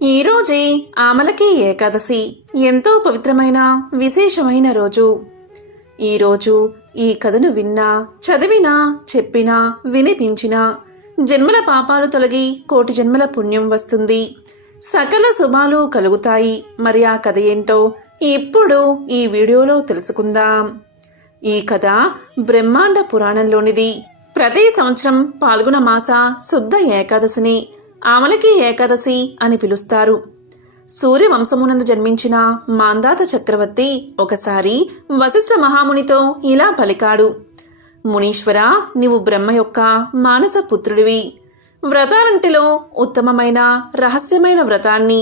ఈరోజే ఆమలకి ఏకాదశి ఎంతో పవిత్రమైన విశేషమైన రోజు. ఈరోజు ఈ కథను విన్నా, చదివినా, చెప్పినా, వినిపించినా జన్మల పాపాలు తొలగి కోటి జన్మల పుణ్యం వస్తుంది, సకల శుభాలు కలుగుతాయి. మరి ఆ కథ ఏంటో ఇప్పుడు ఈ వీడియోలో తెలుసుకుందాం. ఈ కథ బ్రహ్మాండ పురాణంలోనిది. ప్రతి సంవత్సరం పాల్గొన మాస శుద్ధ ఏకాదశిని ఆమలకి ఏకాదశి అని పిలుస్తారు. సూర్యవంశమునందు జన్మించిన మాంధాత చక్రవర్తి ఒకసారి వశిష్ఠ మహామునితో ఇలా పలికాడు: మునీశ్వర, నీవు బ్రహ్మ యొక్క మానస పుత్రుడివి. వ్రతాలంటిలో ఉత్తమమైన రహస్యమైన వ్రతాన్ని,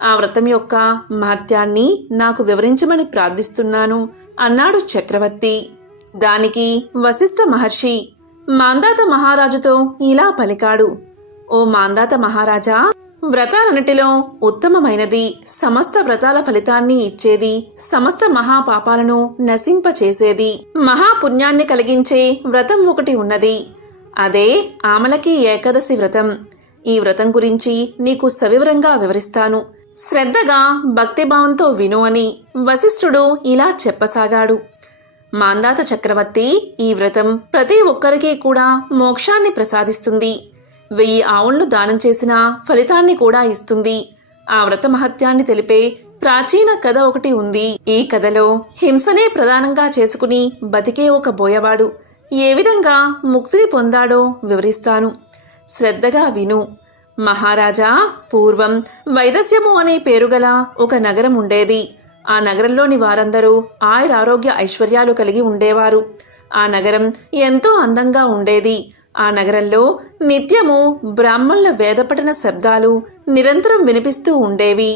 ఆ వ్రతం యొక్క మహత్యాన్ని నాకు వివరించమని ప్రార్థిస్తున్నాను అన్నాడు చక్రవర్తి. దానికి వశిష్ఠ మహర్షి మాంధాత మహారాజుతో ఇలా పలికాడు: ఓ మాంధాత మహారాజా, వ్రతాలన్నిటిలో ఉత్తమమైనది, సమస్త వ్రతాల ఫలితాన్ని ఇచ్చేది, సమస్త మహాపాపాలను నశింపచేసేది, మహాపుణ్యాన్ని కలిగించే వ్రతం ఒకటి ఉన్నది. అదే ఆమలకి ఏకాదశి వ్రతం. ఈ వ్రతం గురించి నీకు సవివరంగా వివరిస్తాను. శ్రద్ధగా భక్తిభావంతో విను అని వశిష్ఠుడు ఇలా చెప్పసాగాడు. మాంధాత చక్రవర్తి, ఈ వ్రతం ప్రతి ఒక్కరికి కూడా మోక్షాన్ని ప్రసాదిస్తుంది. 1000 ఆవులను దానం చేసిన ఫలితాన్ని కూడా ఇస్తుంది. ఆ వ్రత మహత్యాన్ని తెలిపే ప్రాచీన కథ ఒకటి ఉంది. ఈ కథలో హింసనే ప్రధానంగా చేసుకుని బతికే ఒక బోయవాడు ఏ విధంగా ముక్తిని పొందాడో వివరిస్తాను. శ్రద్ధగా విను. మహారాజా, పూర్వం వైదస్యము అనే పేరుగల ఒక నగరం ఉండేది. ఆ నగరంలోని వారందరూ ఆయురారోగ్య ఐశ్వర్యాలు కలిగి ఉండేవారు. ఆ నగరం ఎంతో అందంగా ఉండేది. ఆ నగరంలో నిత్యము బ్రాహ్మణుల వేదపఠన శబ్దాలు నిరంతరం వినిపిస్తూ ఉండేవి.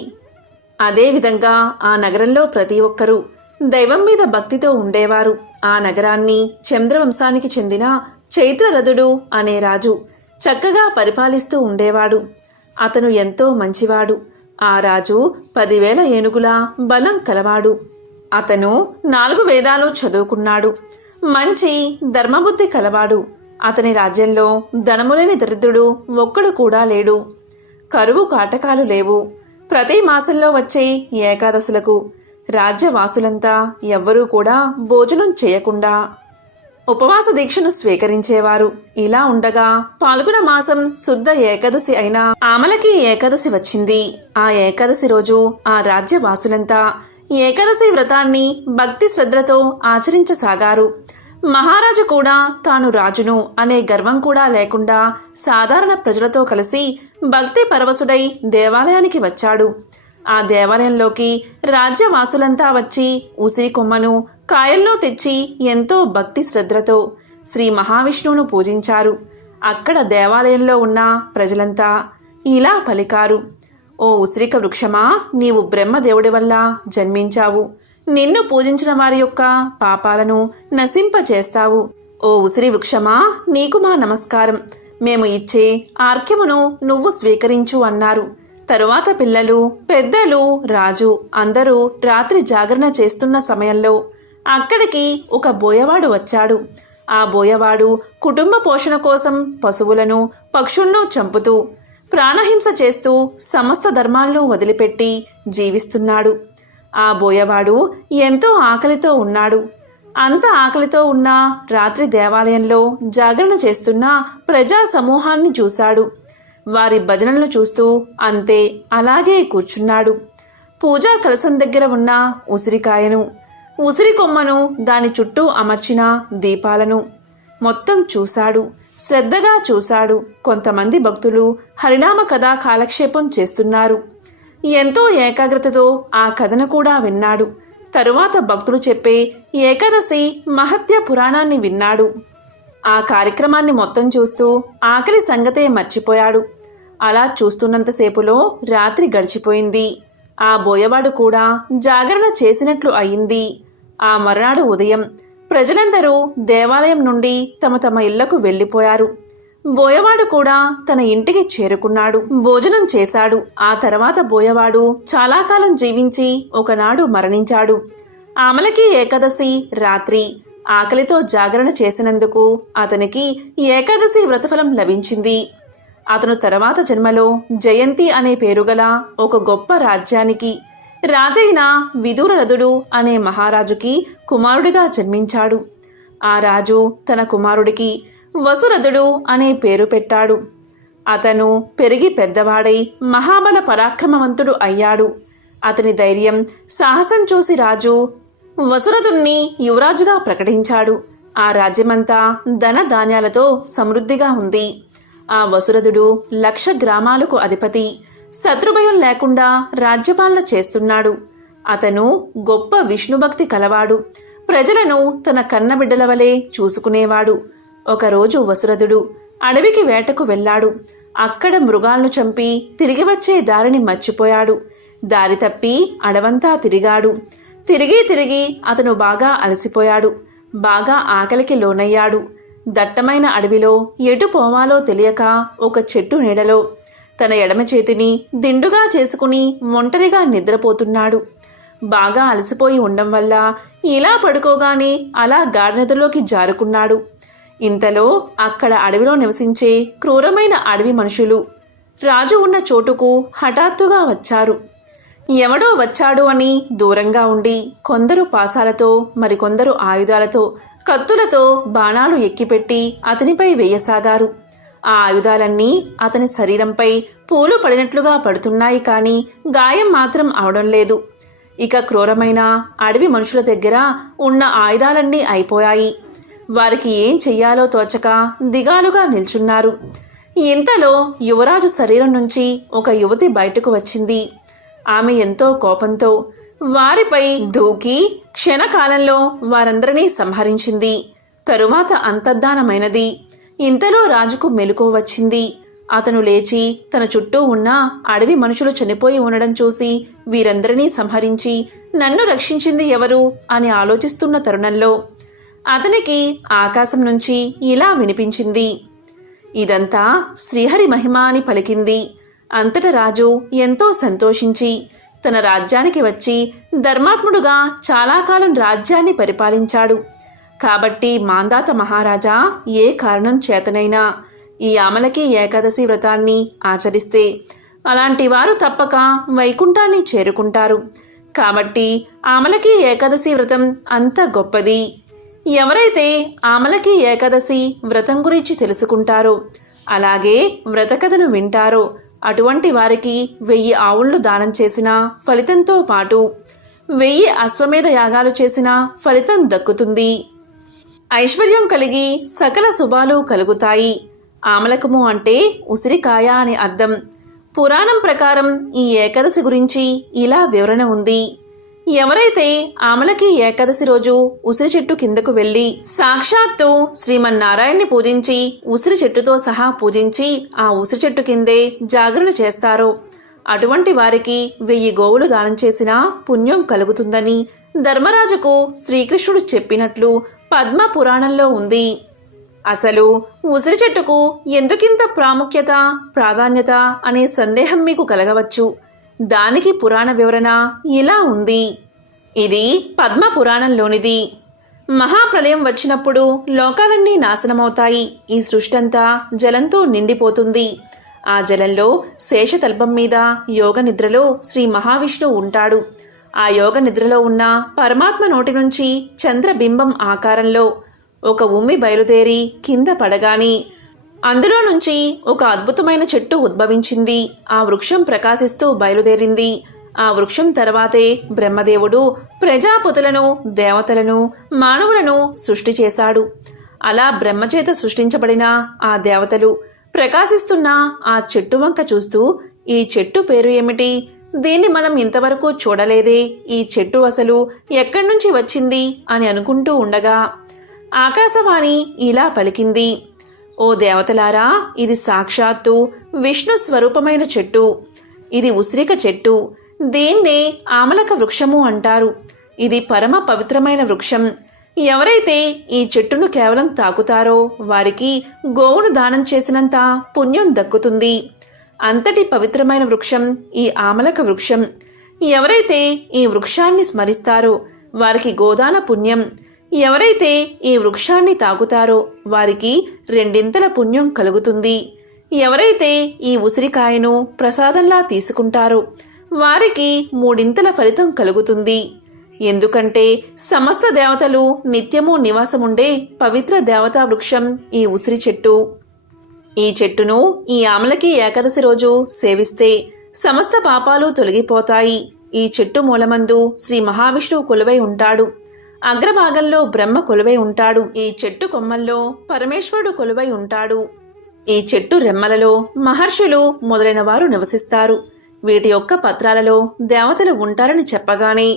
అదేవిధంగా ఆ నగరంలో ప్రతి ఒక్కరూ దైవం మీద భక్తితో ఉండేవారు. ఆ నగరాన్ని చంద్రవంశానికి చెందిన చైత్రరథుడు అనే రాజు చక్కగా పరిపాలిస్తూ ఉండేవాడు. అతను ఎంతో మంచివాడు. ఆ రాజు 10,000 ఏనుగుల బలం కలవాడు. అతను 4 వేదాలు చదువుకున్నాడు. మంచి ధర్మబుద్ధి కలవాడు. అతని రాజ్యంలో ధనములేని దరిద్రుడు ఒక్కడు కూడా లేడు. కరువు కాటకాలు లేవు. ప్రతి మాసంలో వచ్చే ఏకాదశులకు రాజ్యవాసులంతా ఎవ్వరూ కూడా భోజనం చేయకుండా ఉపవాస దీక్షను స్వీకరించేవారు. ఇలా ఉండగా పాల్గొన మాసం శుద్ధ ఏకాదశి అయిన ఆమలకి ఏకాదశి వచ్చింది. ఆ ఏకాదశి రోజు ఆ రాజ్యవాసులంతా ఏకాదశి వ్రతాన్ని భక్తి శ్రద్ధలతో ఆచరించసాగారు. మహారాజు కూడా తాను రాజును అనే గర్వం కూడా లేకుండా సాధారణ ప్రజలతో కలిసి భక్తి పరవశుడై దేవాలయానికి వచ్చాడు. ఆ దేవాలయంలోకి రాజ్యవాసులంతా వచ్చి ఉసిరి కొమ్మను కాయల్లో తెచ్చి ఎంతో భక్తి శ్రద్ధలతో శ్రీ మహావిష్ణువును పూజించారు. అక్కడ దేవాలయంలో ఉన్న ప్రజలంతా ఇలా పలికారు: ఓ ఉసిరిక వృక్షమా, నీవు బ్రహ్మదేవుడి వల్ల జన్మించావు. నిన్ను పూజించిన వారి యొక్క పాపాలను నశింపచేస్తావు. ఓ ఉసిరి వృక్షమా, నీకు మా నమస్కారం. మేము ఇచ్చే ఆర్ఘ్యమును నువ్వు స్వీకరించు అన్నారు. తరువాత పిల్లలు, పెద్దలు, రాజు అందరూ రాత్రి జాగరణ చేస్తున్న సమయంలో అక్కడికి ఒక బోయవాడు వచ్చాడు. ఆ బోయవాడు కుటుంబ పోషణ కోసం పశువులను, పక్షులను చంపుతూ ప్రాణహింస చేస్తూ సమస్త ధర్మాలను వదిలిపెట్టి జీవిస్తున్నాడు. ఆ బోయవాడు ఎంతో ఆకలితో ఉన్నాడు. అంత ఆకలితో ఉన్న రాత్రి దేవాలయంలో జాగరణ చేస్తున్న ప్రజా సమూహాన్ని చూశాడు. వారి భజనలను చూస్తూ అంతే అలాగే కూర్చున్నాడు. పూజా కలశం దగ్గర ఉన్న ఉసిరికాయను, ఉసిరి కొమ్మను, దాని చుట్టూ అమర్చిన దీపాలను మొత్తం చూశాడు. శ్రద్ధగా చూశాడు. కొంతమంది భక్తులు హరినామ కథా కాలక్షేపం చేస్తున్నారు. ఎంతో ఏకాగ్రతతో ఆ కథను కూడా విన్నాడు. తరువాత భక్తులు చెప్పే ఏకాదశి మహత్య పురాణాన్ని విన్నాడు. ఆ కార్యక్రమాన్ని మొత్తం చూస్తూ ఆకలి సంగతే మర్చిపోయాడు. అలా చూస్తున్నంతసేపులో రాత్రి గడిచిపోయింది. ఆ బోయవాడు కూడా జాగరణ చేసినట్లు అయింది. ఆ మర్నాడు ఉదయం ప్రజలందరూ దేవాలయం నుండి తమ తమ ఇళ్లకు వెళ్ళిపోయారు. బోయవాడు కూడా తన ఇంటికి చేరుకున్నాడు. భోజనం చేశాడు. ఆ తర్వాత బోయవాడు చాలా కాలం జీవించి ఒకనాడు మరణించాడు. ఆమలకి ఏకాదశి రాత్రి ఆకలితో జాగరణ చేసినందుకు అతనికి ఏకాదశి వ్రతఫలం లభించింది. అతను తర్వాత జన్మలో జయంతి అనే పేరుగల ఒక గొప్ప రాజ్యానికి రాజైన విదురరథుడు అనే మహారాజుకి కుమారుడిగా జన్మించాడు. ఆ రాజు తన కుమారుడికి వసురథుడు అనే పేరు పెట్టాడు. అతను పెరిగి పెద్దవాడై మహాబల పరాక్రమవంతుడు అయ్యాడు. అతని ధైర్యం, సాహసం చూసి రాజు వసురథుణ్ణి యువరాజుగా ప్రకటించాడు. ఆ రాజ్యమంతా ధన ధాన్యాలతో సమృద్ధిగా ఉంది. ఆ వసురథుడు 1,00,000 గ్రామాలకు అధిపతి. శత్రుభయం లేకుండా రాజ్యపాలన చేస్తున్నాడు. అతను గొప్ప విష్ణుభక్తి కలవాడు. ప్రజలను తన కన్నబిడ్డల వలె చూసుకునేవాడు. ఒకరోజు వసురథుడు అడవికి వేటకు వెళ్ళాడు. అక్కడ మృగాలను చంపి తిరిగి వచ్చే దారిని మర్చిపోయాడు. దారి తప్పి అడవంతా తిరిగాడు. తిరిగి అతను బాగా అలసిపోయాడు. బాగా ఆకలికి లోనయ్యాడు. దట్టమైన అడవిలో ఎటు పోవాలో తెలియక ఒక చెట్టు నీడలో తన ఎడమ చేతిని దిండుగా చేసుకుని ఒంటరిగా నిద్రపోతున్నాడు. బాగా అలసిపోయి ఉండడం వల్ల ఇలా పడుకోగానే అలా గాఢనిద్రలోకి జారుకున్నాడు. ఇంతలో అక్కడ అడవిలో నివసించే క్రూరమైన అడవి మనుషులు రాజు ఉన్న చోటుకు హఠాత్తుగా వచ్చారు. ఎవడో వచ్చాడు అని దూరంగా ఉండి కొందరు పాసాలతో, మరికొందరు ఆయుధాలతో, కత్తులతో బాణాలు ఎక్కిపెట్టి అతనిపై వేయసాగారు. ఆ ఆయుధాలన్నీ అతని శరీరంపై పూలు పడినట్లుగా పడుతున్నాయి, కానీ గాయం మాత్రం అవడం లేదు. ఇక క్రూరమైన అడవి మనుషుల దగ్గర ఉన్న ఆయుధాలన్నీ అయిపోయాయి. వారికి ఏం చెయ్యాలో తోచక దిగాలుగా నిల్చున్నారు. ఇంతలో యువరాజు శరీరం నుంచి ఒక యువతి బయటకు వచ్చింది. ఆమె ఎంతో కోపంతో వారిపై దూకి క్షణకాలంలో వారందరినీ సంహరించింది. తరువాత అంతర్ధానమైనది. ఇంతలో రాజుకు మెలకువ వచ్చింది. అతను లేచి తన చుట్టూ ఉన్న అడవి మనుషులు చనిపోయి ఉండడం చూసి వీరందరినీ సంహరించి నన్ను రక్షించింది ఎవరు అని ఆలోచిస్తున్న తరుణంలో అతనికి ఆకాశం నుంచి ఇలా వినిపించింది. ఇదంతా శ్రీహరి మహిమ అని పలికింది. అంతట రాజు ఎంతో సంతోషించి తన రాజ్యానికి వచ్చి ధర్మాత్ముడుగా చాలా కాలం రాజ్యాన్ని పరిపాలించాడు. కాబట్టి మాంధాత మహారాజా ఏ కారణం చేతనైనా ఈ ఆమలకి ఏకాదశి వ్రతాన్ని ఆచరిస్తే అలాంటి వారు తప్పక వైకుంఠాన్ని చేరుకుంటారు. కాబట్టి ఆమలకి ఏకాదశి వ్రతం అంత గొప్పది. ఎవరైతే ఆమలకి ఏకాదశి వ్రతం గురించి తెలుసుకుంటారో, అలాగే వ్రతకథను వింటారో అటువంటి వారికి 1000 ఆవుళ్లు దానం చేసిన ఫలితంతో పాటు 1000 అశ్వమేధ యాగాలు చేసిన ఫలితం దక్కుతుంది. ఐశ్వర్యం కలిగి సకల శుభాలు కలుగుతాయి. ఆమలకము అంటే ఉసిరికాయ అని అర్థం. పురాణం ప్రకారం ఈ ఏకాదశి గురించి ఇలా వివరణ ఉంది. ఎవరైతే ఆమలకి ఏకాదశి రోజు ఉసిరి చెట్టు కిందకు వెళ్లి సాక్షాత్తు శ్రీమన్నారాయణ్ణి పూజించి ఉసిరి చెట్టుతో సహా పూజించి ఆ ఉసిరి చెట్టు కిందే జాగరణ చేస్తారో అటువంటి వారికి 1000 గోవులు దానం చేసిన పుణ్యం కలుగుతుందని ధర్మరాజుకు శ్రీకృష్ణుడు చెప్పినట్లు పద్మ పురాణంలో ఉంది. అసలు ఉసిరి చెట్టుకు ఎందుకింత ప్రాముఖ్యత, ప్రాధాన్యత అనే సందేహం మీకు కలగవచ్చు. దానికి పురాణ వివరణ ఇలా ఉంది. ఇది పద్మ పురాణంలోనిది. మహాప్రళయం వచ్చినప్పుడు లోకాలన్నీ నాశనమవుతాయి. ఈ సృష్టంతా జలంతో నిండిపోతుంది. ఆ జలంలో శేషతల్పం మీద యోగ నిద్రలో శ్రీ మహావిష్ణువు ఉంటాడు. ఆ యోగ నిద్రలో ఉన్న పరమాత్మ నోటి నుంచి చంద్రబింబం ఆకారంలో ఒక ఉమ్మి బయలుదేరి కింద పడగాని అందులో నుంచి ఒక అద్భుతమైన చెట్టు ఉద్భవించింది. ఆ వృక్షం ప్రకాశిస్తూ బయలుదేరింది. ఆ వృక్షం తర్వాతే బ్రహ్మదేవుడు ప్రజాపతులను, దేవతలను, మానవులను సృష్టి చేశాడు. అలా బ్రహ్మచేత సృష్టించబడిన ఆ దేవతలు ప్రకాశిస్తున్న ఆ చెట్టు వంక చూస్తూ ఈ చెట్టు పేరు ఏమిటి? దీన్ని మనం ఇంతవరకు చూడలేదే. ఈ చెట్టు అసలు ఎక్కడి నుంచి వచ్చింది అని అనుకుంటూ ఉండగా ఆకాశవాణి ఇలా పలికింది. ఓ దేవతలారా, ఇది సాక్షాత్తు విష్ణు స్వరూపమైన చెట్టు. ఇది ఉసిరిక చెట్టు. దీన్నే ఆమలక వృక్షము అంటారు. ఇది పరమ పవిత్రమైన వృక్షం. ఎవరైతే ఈ చెట్టును కేవలం తాకుతారో వారికి గోవును దానం చేసినంత పుణ్యం దక్కుతుంది. అంతటి పవిత్రమైన వృక్షం ఈ ఆమలక వృక్షం. ఎవరైతే ఈ వృక్షాన్ని స్మరిస్తారో వారికి గోదాన పుణ్యం. ఎవరైతే ఈ వృక్షాన్ని తాకుతారో వారికి 2 పుణ్యం కలుగుతుంది. ఎవరైతే ఈ ఉసిరికాయను ప్రసాదంలా తీసుకుంటారో వారికి మూడింతల ఫలితం కలుగుతుంది. ఎందుకంటే సమస్త దేవతలు నిత్యము నివాసముండే పవిత్ర దేవతా వృక్షం ఈ ఉసిరి చెట్టు. ఈ చెట్టును ఈ ఆమలకి ఏకాదశి రోజు సేవిస్తే సమస్త పాపాలు తొలగిపోతాయి. ఈ చెట్టు మూలమందు శ్రీ మహావిష్ణువు కొలువై ఉంటాడు. అగ్రభాగంలో బ్రహ్మ కొలువై ఉంటాడు. ఈ చెట్టు కొమ్మల్లో పరమేశ్వరుడు కొలువై ఉంటాడు. ఈ చెట్టు రెమ్మలలో మహర్షులు మొదలైన వారు నివసిస్తారు. వీటి యొక్క పత్రాలలో దేవతలు ఉంటారని చెప్పగానే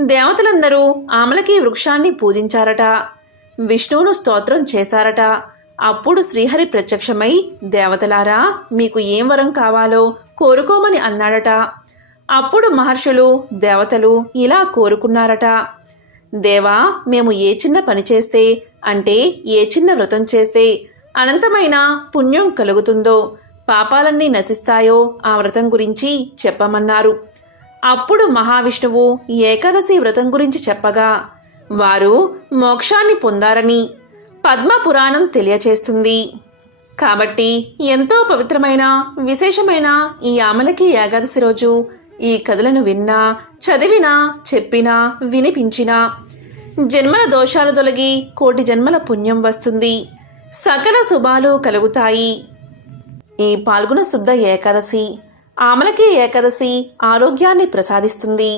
దేవతలందరూ ఆమలకి వృక్షాన్ని పూజించారట. విష్ణువును స్తోత్రం చేశారట. అప్పుడు శ్రీహరి ప్రత్యక్షమై, దేవతలారా, మీకు ఏం వరం కావాలో కోరుకోమని అన్నాడట. అప్పుడు మహర్షులు దేవతలు ఇలా కోరుకున్నారట. దేవా, మేము ఏ చిన్న పని చేస్తే, అంటే ఏ చిన్న వ్రతం చేస్తే అనంతమైన పుణ్యం కలుగుతుందో, పాపాలన్నీ నశిస్తాయో ఆ వ్రతం గురించి చెప్పమన్నారు. అప్పుడు మహావిష్ణువు ఏకాదశి వ్రతం గురించి చెప్పగా వారు మోక్షాన్ని పొందారని పద్మపురాణం తెలియచేస్తుంది. కాబట్టి ఎంతో పవిత్రమైన విశేషమైన ఈ ఆమలకి ఏకాదశి రోజు ఈ కథలను విన్నా, చదివినా, చెప్పినా, వినిపించినా జన్మల దోషాలు తొలగి కోటి జన్మల పుణ్యం వస్తుంది. సకల శుభాలు కలుగుతాయి. ఈ పాల్గొన శుద్ధ ఏకాదశి ఆమలకి ఏకాదశి ఆరోగ్యాన్ని ప్రసాదిస్తుంది.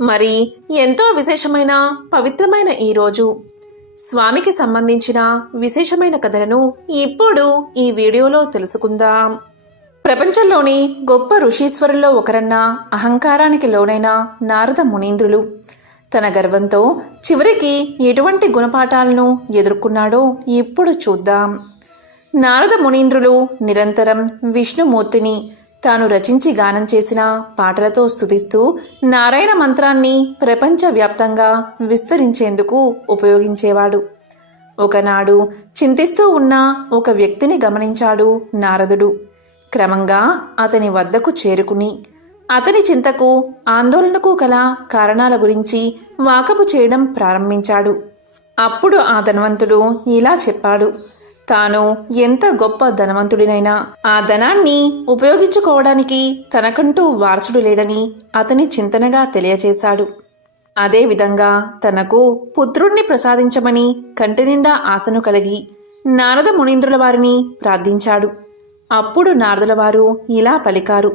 మరి ఎంతో విశేషమైన పవిత్రమైన ఈ రోజు స్వామికి సంబంధించిన విశేషమైన కథలను ఇప్పుడు ఈ వీడియోలో తెలుసుకుందాం. ప్రపంచంలోని గొప్ప ఋషీశ్వరుల్లో ఒకరన్న అహంకారానికి లోనైన నారద మునీంద్రులు తన గర్వంతో చివరికి ఎటువంటి గుణపాఠాలను ఎదుర్కొన్నాడో ఇప్పుడు చూద్దాం. నారద మునీంద్రులు నిరంతరం విష్ణుమూర్తిని తాను రచించి గానం చేసిన పాటలతో స్తుతిస్తూ నారాయణ మంత్రాన్ని ప్రపంచవ్యాప్తంగా విస్తరించేందుకు ఉపయోగించేవాడు. ఒకనాడు చింతిస్తూ ఉన్న ఒక వ్యక్తిని గమనించాడు నారదుడు. క్రమంగా అతని వద్దకు చేరుకుని అతని చింతకు, ఆందోళనకు గల కారణాల గురించి వాకపు చేయడం ప్రారంభించాడు. అప్పుడు ఆ ధనవంతుడు ఇలా చెప్పాడు. తాను ఎంత గొప్ప ధనవంతుడినైనా ఆ ధనాన్ని ఉపయోగించుకోవడానికి తనకంటూ వారసుడు లేడని అతని చింతనగా తెలియచేశాడు. అదేవిధంగా తనకు పుత్రుణ్ణి ప్రసాదించమని కంటినిండా ఆశను కలిగి నారద మునీంద్రుల వారిని ప్రార్థించాడు. అప్పుడు నారదుల వారు ఇలా పలికారు.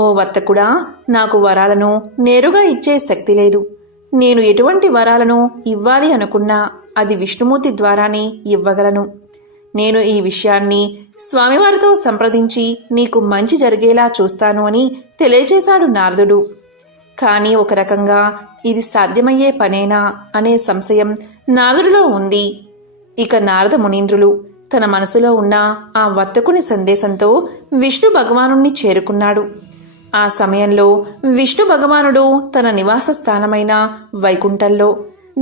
ఓ వర్తకుడా, నాకు వరాలను నేరుగా ఇచ్చే శక్తి లేదు. నేను ఎటువంటి వరాలను ఇవ్వాలి అనుకున్నా అది విష్ణుమూర్తి ద్వారానే ఇవ్వగలను. నేను ఈ విషయాన్ని స్వామివారితో సంప్రదించి నీకు మంచి జరిగేలా చూస్తాను అని తెలియజేశాడు నారదుడు. కానీ ఒక రకంగా ఇది సాధ్యమయ్యే పనేనా అనే సంశయం నారదుడిలో ఉంది. ఇక నారద మునీంద్రులు తన మనసులో ఉన్న ఆ వర్తకుని సందేశంతో విష్ణు భగవానుణ్ణి చేరుకున్నాడు. ఆ సమయంలో విష్ణు భగవానుడు తన నివాస స్థానమైన వైకుంఠంలో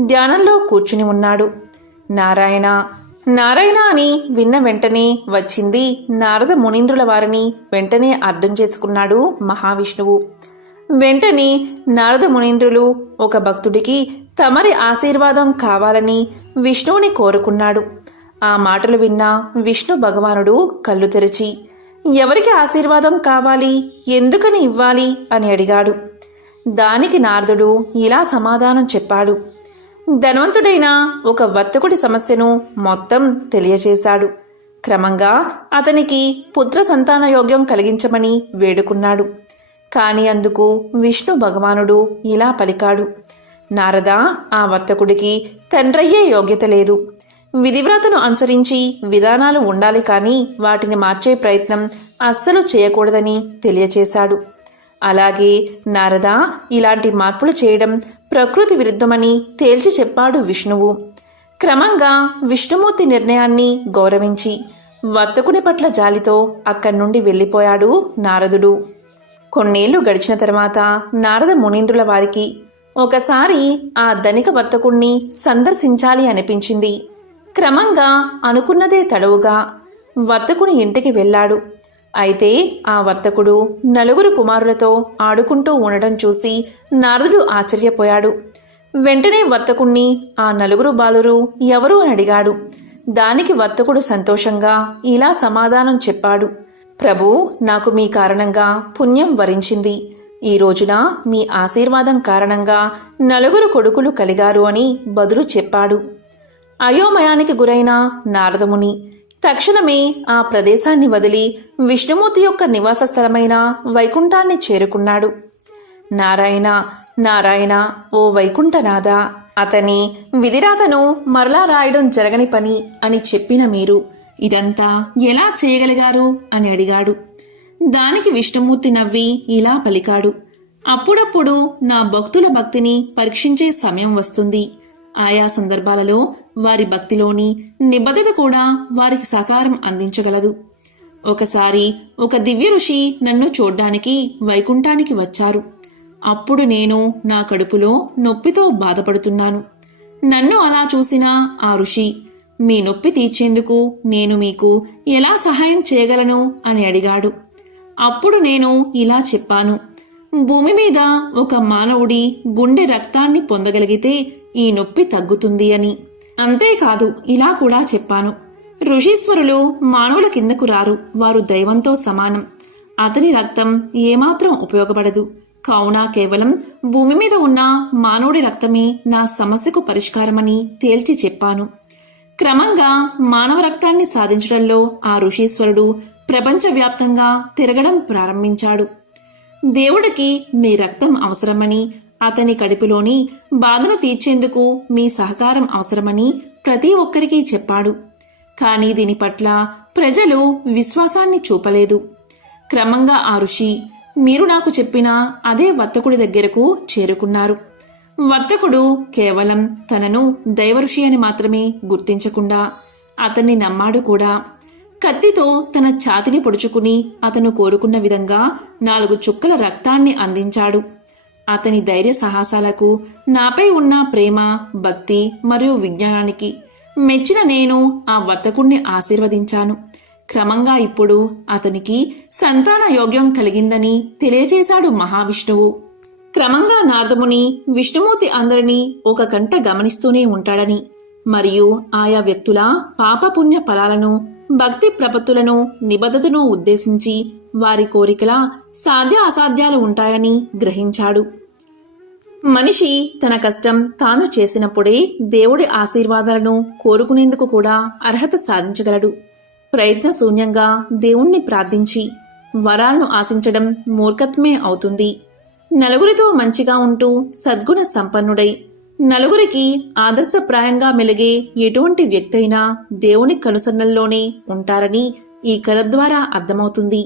ధ్యానంలో కూర్చుని ఉన్నాడు. నారాయణ నారాయణ అని విన్న వెంటనే వచ్చింది నారద మునీంద్రుల వారిని వెంటనే అర్థం చేసుకున్నాడు మహావిష్ణువు. వెంటనే నారద మునీంద్రులు ఒక భక్తుడికి తమరి ఆశీర్వాదం కావాలని విష్ణువుని కోరుకున్నాడు. ఆ మాటలు విన్న విష్ణు భగవానుడు కళ్ళు తెరిచి ఎవరికి ఆశీర్వాదం కావాలి, ఎందుకని ఇవ్వాలి అని అడిగాడు. దానికి నారదుడు ఇలా సమాధానం చెప్పాడు. ధనవంతుడైన ఒక వర్తకుడి సమస్యను మొత్తం తెలియచేశాడు. క్రమంగా అతనికి పుత్ర సంతాన యోగ్యం కలిగించమని వేడుకున్నాడు. కాని అందుకు విష్ణు భగవానుడు ఇలా పలికాడు. నారద, ఆ వర్తకుడికి తండ్రయ్యే యోగ్యత లేదు. విధివ్రతను అనుసరించి విధానాలు ఉండాలి, కానీ వాటిని మార్చే ప్రయత్నం అస్సలు చేయకూడదని తెలియచేశాడు. అలాగే నారద, ఇలాంటి మార్పులు చేయడం ప్రకృతి విరుద్ధమని తేల్చి చెప్పాడు విష్ణువు. క్రమంగా విష్ణుమూర్తి నిర్ణయాన్ని గౌరవించి వర్తకుని పట్ల జాలితో అక్కడి నుండి వెళ్ళిపోయాడు నారదుడు. కొన్నేళ్లు గడిచిన తర్వాత నారద మునీంద్రుల వారికి ఒకసారి ఆ ధనిక వర్తకుణ్ణి సందర్శించాలి అనిపించింది. క్రమంగా అనుకున్నదే తడవుగా వర్తకుని ఇంటికి వెళ్ళాడు. అయితే ఆ వర్తకుడు నలుగురు కుమారులతో ఆడుకుంటూ ఉండడం చూసి నారదుడు ఆశ్చర్యపోయాడు. వెంటనే వర్తకుణ్ణి ఆ నలుగురు బాలురు ఎవరు అని అడిగాడు. దానికి వర్తకుడు సంతోషంగా ఇలా సమాధానం చెప్పాడు. ప్రభూ, నాకు మీ కారణంగా పుణ్యం వరించింది. ఈ రోజున మీ ఆశీర్వాదం కారణంగా 4 కొడుకులు కలిగారు అని బదులు చెప్పాడు. అయోమయానికి గురైన నారదముని తక్షణమే ఆ ప్రదేశాన్ని వదిలి విష్ణుమూర్తి యొక్క నివాస స్థలమైన వైకుంఠాన్ని చేరుకున్నాడు. నారాయణ నారాయణ, ఓ వైకుంఠనాథ, అతని విధిరాతను మరలా రాయడం జరగని పని అని చెప్పిన మీరు ఇదంతా ఎలా చేయగలిగారు అని అడిగాడు. దానికి విష్ణుమూర్తి నవ్వి ఇలా పలికాడు. అప్పుడప్పుడు నా భక్తుల భక్తిని పరీక్షించే సమయం వస్తుంది. ఆయా సందర్భాలలో వారి భక్తిలోని నిబద్ధత కూడా వారికి సహకారం అందించగలదు. ఒకసారి ఒక దివ్య ఋషి నన్ను చూడ్డానికి వైకుంఠానికి వచ్చారు. అప్పుడు నేను నా కడుపులో నొప్పితో బాధపడుతున్నాను. నన్ను అలా చూసిన ఆ ఋషి, మీ నొప్పి తీర్చేందుకు నేను మీకు ఎలా సహాయం చేయగలను అని అడిగాడు. అప్పుడు నేను ఇలా చెప్పాను. భూమి మీద ఒక మానవుడి గుండె రక్తాన్ని పొందగలిగితే ఈ నొప్పి తగ్గుతుంది అని. అంతేకాదు, ఇలా కూడా చెప్పాను. ఋషీశ్వరులు మానవుల కిందకు రారు, వారు దైవంతో సమానం. అతని రక్తం ఏమాత్రం ఉపయోగపడదు. కావున కేవలం భూమి మీద ఉన్న మానవుడి రక్తమే నా సమస్యకు పరిష్కారమని తేల్చి చెప్పాను. క్రమంగా మానవ రక్తాన్ని సాధించడంలో ఆ ఋషీశ్వరుడు ప్రపంచవ్యాప్తంగా తిరగడం ప్రారంభించాడు. దేవుడికి మీ రక్తం అవసరమని, అతని కడుపులోని బాధను తీర్చేందుకు మీ సహకారం అవసరమని ప్రతి ఒక్కరికి చెప్పాడు. కానీ దీని పట్ల ప్రజలు విశ్వాసాన్ని చూపలేదు. క్రమంగా ఆ ఋషి మీరు నాకు చెప్పిన అదే వర్తకుడి దగ్గరకు చేరుకున్నారు. వర్తకుడు కేవలం తనను దైవఋషి అని మాత్రమే గుర్తించకుండా అతన్ని నమ్మాడు కూడా. కత్తితో తన ఛాతిని పొడుచుకుని అతను కోరుకున్న విధంగా 4 చుక్కల రక్తాన్ని అందించాడు. అతని ధైర్య సాహసాలకు, నాపై ఉన్న ప్రేమ, భక్తి మరియు విజ్ఞానానికి మెచ్చిన నేను ఆ వర్తకుణ్ణి ఆశీర్వదించాను. క్రమంగా ఇప్పుడు అతనికి సంతాన యోగ్యం కలిగిందని తెలియజేశాడు మహావిష్ణువు. క్రమంగా నారదముని విష్ణుమూర్తి అందరినీ ఒక కంట గమనిస్తూనే ఉంటాడని, మరియు ఆయా వ్యక్తుల పాపపుణ్య ఫలాలను, భక్తి ప్రపత్తులను, నిబద్ధతను ఉద్దేశించి వారి కోరికల సాధ్య అసాధ్యాలు ఉంటాయని గ్రహించాడు. మనిషి తన కష్టం తాను చేసినప్పుడే దేవుడి ఆశీర్వాదాలను కోరుకునేందుకు కూడా అర్హత సాధించగలడు. ప్రయత్న శూన్యంగా దేవుణ్ణి ప్రార్థించి వరాలను ఆశించడం మూర్ఖత్వమే అవుతుంది. నలుగురితో మంచిగా ఉంటూ సద్గుణ సంపన్నుడై నలుగురికి ఆదర్శప్రాయంగా మెలిగే ఎటువంటి వ్యక్తి అయినా దేవుని కనుసన్నల్లోనే ఉంటారని ఈ కథ ద్వారా అర్థమవుతుంది.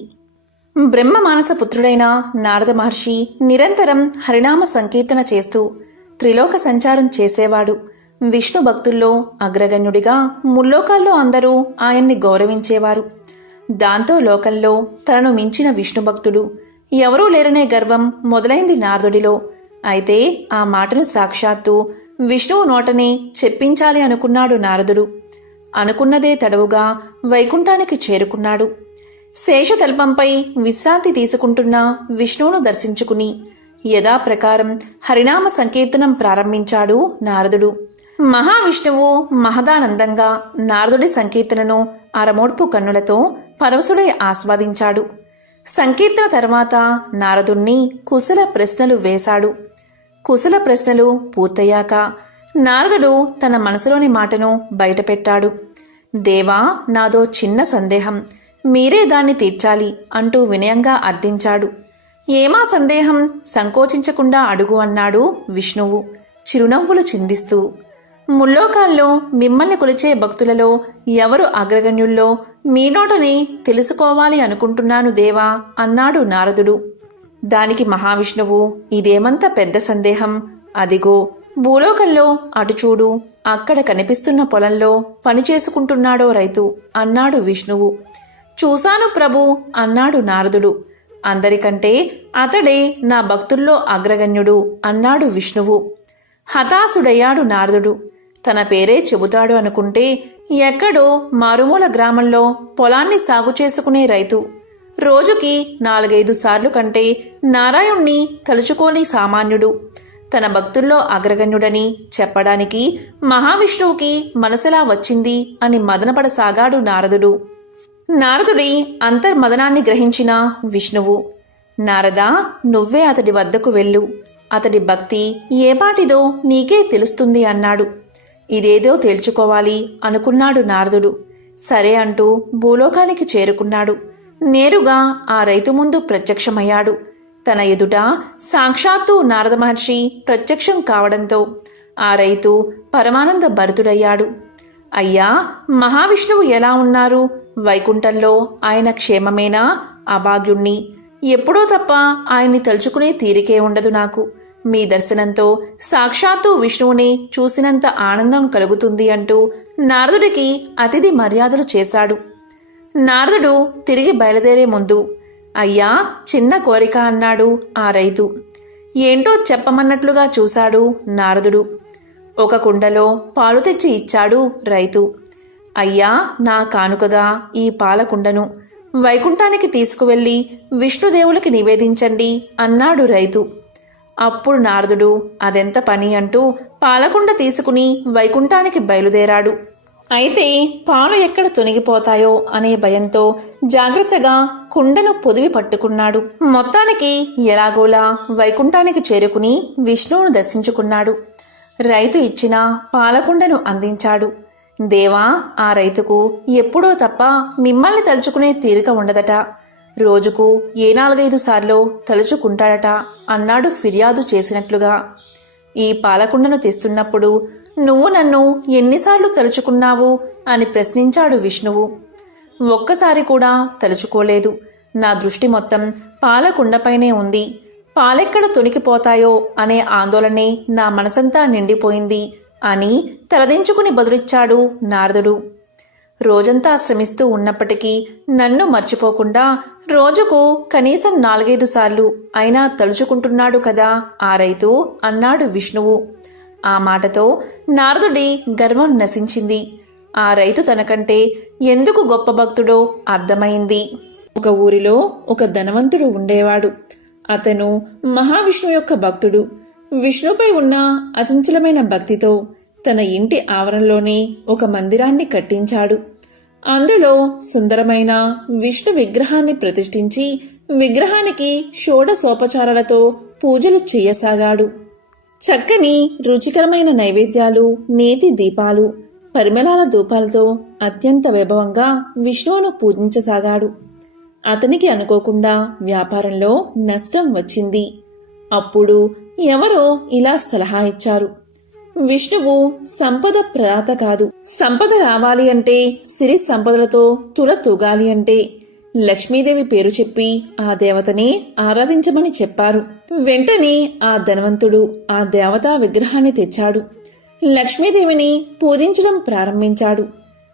బ్రహ్మ మానస పుత్రుడైన నారద మహర్షి నిరంతరం హరినామ సంకీర్తన చేస్తూ త్రిలోక సంచారం చేసేవాడు. విష్ణు భక్తుల్లో అగ్రగణ్యుడిగా ముల్లోకాల్లో అందరూ ఆయన్ని గౌరవించేవారు. దాంతో లోకంలో తనను మించిన విష్ణు భక్తుడు ఎవరూ లేరనే గర్వం మొదలైంది నారదుడిలో. అయితే ఆ మాటను సాక్షాత్తు విష్ణువు నోటనే చెప్పించాలి అనుకున్నాడు నారదుడు. అనుకున్నదే తడవుగా వైకుంఠానికి చేరుకున్నాడు. శేషతల్పంపై విశ్రాంతి తీసుకుంటున్న విష్ణువును దర్శించుకుని యథాప్రకారం హరినామ సంకీర్తనం ప్రారంభించాడు నారదుడు. మహావిష్ణువు మహదానందంగా నారదుడి సంకీర్తనను అరమోడ్పు కన్నులతో పరవశుడై ఆస్వాదించాడు. సంకీర్తన తర్వాత నారదుణ్ణి కుశల ప్రశ్నలు వేశాడు. కుశల ప్రశ్నలు పూర్తయ్యాక నారదుడు తన మనసులోని మాటను బయటపెట్టాడు. దేవా, నాదో చిన్న సందేహం, మీరే దాన్ని తీర్చాలి అంటూ వినయంగా అర్థించాడు. ఏమా సందేహం, సంకోచించకుండా అడుగు అన్నాడు విష్ణువు చిరునవ్వులు చిందిస్తూ. ముల్లోకాల్లో మిమ్మల్ని కొలిచే భక్తులలో ఎవరు అగ్రగణ్యుల్లో మీ నోటని తెలుసుకోవాలి అనుకుంటున్నాను దేవా అన్నాడు నారదుడు. దానికి మహావిష్ణువు, ఇదేమంత పెద్ద సందేహం, అదిగో భూలోకంలో అటు చూడు, అక్కడ కనిపిస్తున్న పొలంలో పనిచేసుకుంటున్నాడో రైతు అన్నాడు విష్ణువు. చూశాను ప్రభు అన్నాడు నారదుడు. అందరికంటే అతడే నా భక్తుల్లో అగ్రగణ్యుడు అన్నాడు విష్ణువు. హతాశుడయ్యాడు నారదుడు. తన పేరే చెబుతాడు అనుకుంటే ఎక్కడో మారుమూల గ్రామంలో పొలాన్ని సాగు చేసుకునే రైతు రోజుకి 4-5 సార్లు కంటే నారాయణ్ణి తలుచుకోని సామాన్యుడు తన భక్తుల్లో అగ్రగణ్యుడని చెప్పడానికి మహావిష్ణువుకి మనసెలా వచ్చింది అని మదనపడసాగాడు నారదుడు. నారదుడి అంతర్మదనాన్ని గ్రహించిన విష్ణువు, నారదా, నువ్వే అతడి వద్దకు వెళ్ళు, అతడి భక్తి ఏపాటిదో నీకే తెలుస్తుంది అన్నాడు. ఇదేదో తేల్చుకోవాలి అనుకున్నాడు నారదుడు. సరే అంటూ భూలోకానికి చేరుకున్నాడు. నేరుగా ఆ రైతు ముందు ప్రత్యక్షమయ్యాడు. తన ఎదుట సాక్షాత్తు నారద మహర్షి ప్రత్యక్షం కావడంతో ఆ రైతు పరమానంద భరితుడయ్యాడు. అయ్యా, మహావిష్ణువు ఎలా ఉన్నారు? వైకుంఠంలో ఆయన క్షేమమేనా? అభాగ్యుణ్ణి. ఎప్పుడో తప్ప ఆయన్ని తలుచుకునే తీరికే ఉండదు నాకు. మీ దర్శనంతో సాక్షాత్తు విష్ణువుని చూసినంత ఆనందం కలుగుతుంది అంటూ నారదుడికి అతిథి మర్యాదలు చేశాడు. నారదుడు తిరిగి బయలుదేరే ముందు, అయ్యా, చిన్న కోరిక అన్నాడు ఆ రైతు. ఏంటో చెప్పమన్నట్లుగా చూశాడు నారదుడు. ఒక కుండలో పాలు తెచ్చి ఇచ్చాడు రైతు. అయ్యా, నా కానుకగా ఈ పాలకుండను వైకుంఠానికి తీసుకువెళ్ళి విష్ణుదేవులకి నివేదించండి అన్నాడు రైతు. అప్పుడు నారదుడు అదెంత పని అంటూ పాలకుండ తీసుకుని వైకుంఠానికి బయలుదేరాడు. అయితే పాలు ఎక్కడ తొనిగిపోతాయో అనే భయంతో జాగ్రత్తగా కుండను పొదివి పట్టుకున్నాడు. మొత్తానికి ఎలాగోలా వైకుంఠానికి చేరుకుని విష్ణువును దర్శించుకున్నాడు. రైతు ఇచ్చిన పాలకుండను అందించాడు. దేవా, ఆ రైతుకు ఎప్పుడో తప్ప మిమ్మల్ని తలుచుకునే తీరిక ఉండదట. రోజుకు 4-5 సార్లు తలుచుకుంటాడట అన్నాడు ఫిర్యాదు చేసినట్లుగా. ఈ పాలకుండను తెస్తున్నప్పుడు నువ్వు నన్ను ఎన్నిసార్లు తలుచుకున్నావు అని ప్రశ్నించాడు విష్ణువు. ఒక్కసారి కూడా తలుచుకోలేదు. నా దృష్టి మొత్తం పాలకుండపైనే ఉంది. పాలెక్కడ తొణికిపోతాయో అనే ఆందోళనే నా మనసంతా నిండిపోయింది అని తలదించుకుని బదులిచ్చాడు నారదుడు. రోజంతా శ్రమిస్తూ ఉన్నప్పటికీ నన్ను మర్చిపోకుండా రోజుకు కనీసం 4-5 సార్లు అయినా తలుచుకుంటున్నాడు కదా ఆ రైతు అన్నాడు విష్ణువు. ఆ మాటతో నారదుడి గర్వం నశించింది. ఆ రైతు తనకంటే ఎందుకు గొప్ప భక్తుడో అర్థమైంది. ఒక ఊరిలో ఒక ధనవంతుడు ఉండేవాడు. అతను మహావిష్ణువు యొక్క భక్తుడు. విష్ణుపై ఉన్న అచంచలమైన భక్తితో తన ఇంటి ఆవరణలోనే ఒక మందిరాన్ని కట్టించాడు. అందులో సుందరమైన విష్ణు విగ్రహాన్ని ప్రతిష్ఠించి విగ్రహానికి షోడశోపచారాలతో పూజలు చేయసాగాడు. చక్కని రుచికరమైన నైవేద్యాలు, నేతి దీపాలు, పరిమళాల ధూపాలతో అత్యంత వైభవంగా విష్ణువును పూజించసాగాడు. అతనికి అనుకోకుండా వ్యాపారంలో నష్టం వచ్చింది. అప్పుడు ఎవరో ఇలా సలహా ఇచ్చారు. విష్ణువు సంపద ప్రదాత కాదు. సంపద రావాలి అంటే, సిరి సంపదలతో తుల తూగాలి అంటే లక్ష్మీదేవి పేరు చెప్పి ఆ దేవతనే ఆరాధించమని చెప్పారు. వెంటనే ఆ ధనవంతుడు ఆ దేవతా విగ్రహాన్ని తెచ్చాడు. లక్ష్మీదేవిని పూజించడం ప్రారంభించాడు.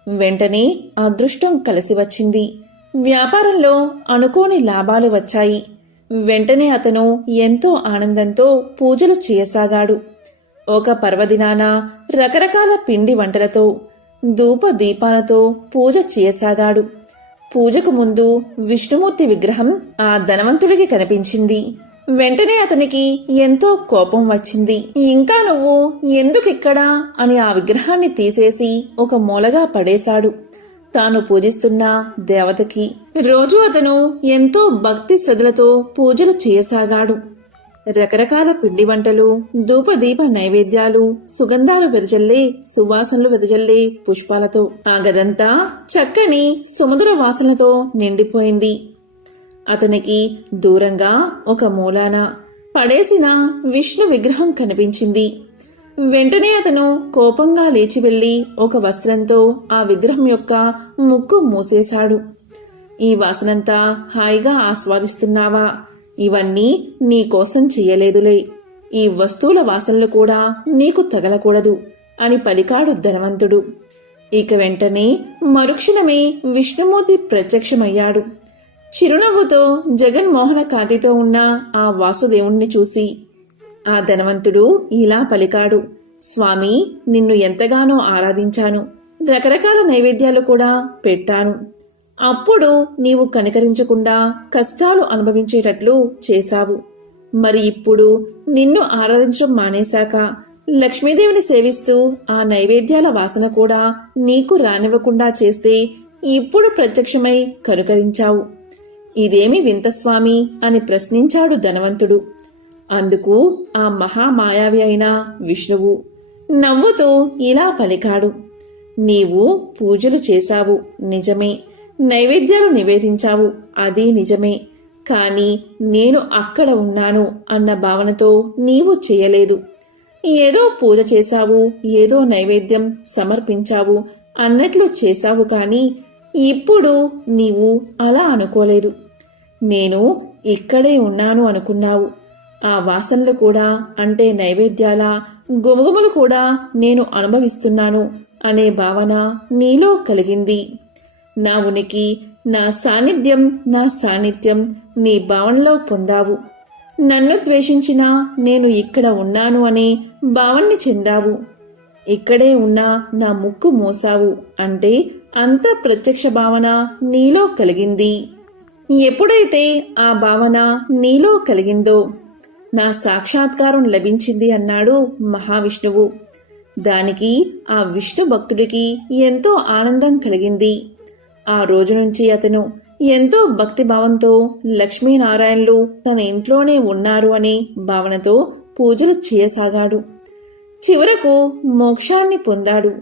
వెంటనే అదృష్టం కలిసి వచ్చింది. వ్యాపారంలో అనుకోని లాభాలు వచ్చాయి. వెంటనే అతను ఎంతో ఆనందంతో పూజలు చేయసాగాడు. ఒక పర్వదినాన రకరకాల పిండి వంటలతో, ధూప దీపాలతో పూజ చేయసాగాడు. పూజకు ముందు విష్ణుమూర్తి విగ్రహం ఆ ధనవంతుడికి కనిపించింది. వెంటనే అతనికి ఎంతో కోపం వచ్చింది. ఇంకా నువ్వు ఎందుకిక్కడా అని ఆ విగ్రహాన్ని తీసేసి ఒక మూలగా పడేశాడు. తాను పూజిస్తున్న దేవతకి రోజు అతను ఎంతో భక్తి శ్రద్ధలతో పూజలు చేయసాగాడు. రకరకాల పిండి వంటలు, ధూపదీప నైవేద్యాలు, సుగంధాలు వెదజల్లే, సువాసనలు వెదజల్లే పుష్పాలతో ఆ గదంతా చక్కని సుమధుర వాసనలతో నిండిపోయింది. అతనికి దూరంగా ఒక మూలాన పడేసిన విష్ణు విగ్రహం కనిపించింది. వెంటనే అతను కోపంగా లేచి వెళ్లి ఒక వస్త్రంతో ఆ విగ్రహం యొక్క ముక్కు మూసేశాడు. ఈ వాసనంతా హాయిగా ఆస్వాదిస్తున్నావా? ఇవన్నీ నీకోసం చెయ్యలేదులే. ఈ వస్తువుల వాసనలు కూడా నీకు తగలకూడదు అని పలికాడు ధనవంతుడు. ఇక వెంటనే మరుక్షణమే విష్ణుమూర్తి ప్రత్యక్షమయ్యాడు. చిరునవ్వుతో జగన్మోహన కాంతితో ఉన్న ఆ వాసుదేవుణ్ణి చూసి ఆ ధనవంతుడు ఇలా పలికాడు. స్వామి, నిన్ను ఎంతగానో ఆరాధించాను. రకరకాల నైవేద్యాలు కూడా పెట్టాను. అప్పుడు నీవు కనికరించకుండా కష్టాలు అనుభవించేటట్లు చేశావు. మరి ఇప్పుడు నిన్ను ఆరాధించడం మానేశాక లక్ష్మీదేవిని సేవిస్తూ ఆ నైవేద్యాల వాసన కూడా నీకు రానివ్వకుండా చేస్తే ఇప్పుడు ప్రత్యక్షమై కనుకరించావు. ఇదేమి వింత స్వామి అని ప్రశ్నించాడు ధనవంతుడు. అందుకు ఆ మహామాయావి అయిన విష్ణువు నవ్వుతూ ఇలా పలికాడు. నీవు పూజలు చేశావు నిజమే, నైవేద్యాలు నివేదించావు అది నిజమే, కాని నేను అక్కడ ఉన్నాను అన్న భావనతో నీవు చేయలేదు. ఏదో పూజ చేశావు, ఏదో నైవేద్యం సమర్పించావు అన్నట్లు చేశావు, కాని ఇప్పుడు నీవు అలా అనుకోలేదు. నేను ఇక్కడే ఉన్నాను అనుకున్నావు. ఆ వాసనలు కూడా అంటే నైవేద్యాల గుమగుమలు కూడా నేను అనుభవిస్తున్నాను అనే భావన నీలో కలిగింది. నా ఉనికి, నా సాన్నిధ్యం నీ భావనలో పొందావు. నన్ను ద్వేషించినా నేను ఇక్కడ ఉన్నాను అనే భావన్ని చెందావు. ఇక్కడే ఉన్నా నా ముక్కు మోసావు అంటే అంత ప్రత్యక్ష భావన నీలో కలిగింది. ఎప్పుడైతే ఆ భావన నీలో కలిగిందో నా సాక్షాత్కారం లభించింది అన్నాడు మహావిష్ణువు. దానికి ఆ విష్ణు భక్తుడికి ఎంతో ఆనందం కలిగింది. ఆ రోజు నుంచి అతను ఎంతో భక్తిభావంతో లక్ష్మీనారాయణులు తన ఇంట్లోనే ఉన్నారు అనే భావనతో పూజలు చేయసాగాడు. చివరకు మోక్షాన్ని పొందాడు.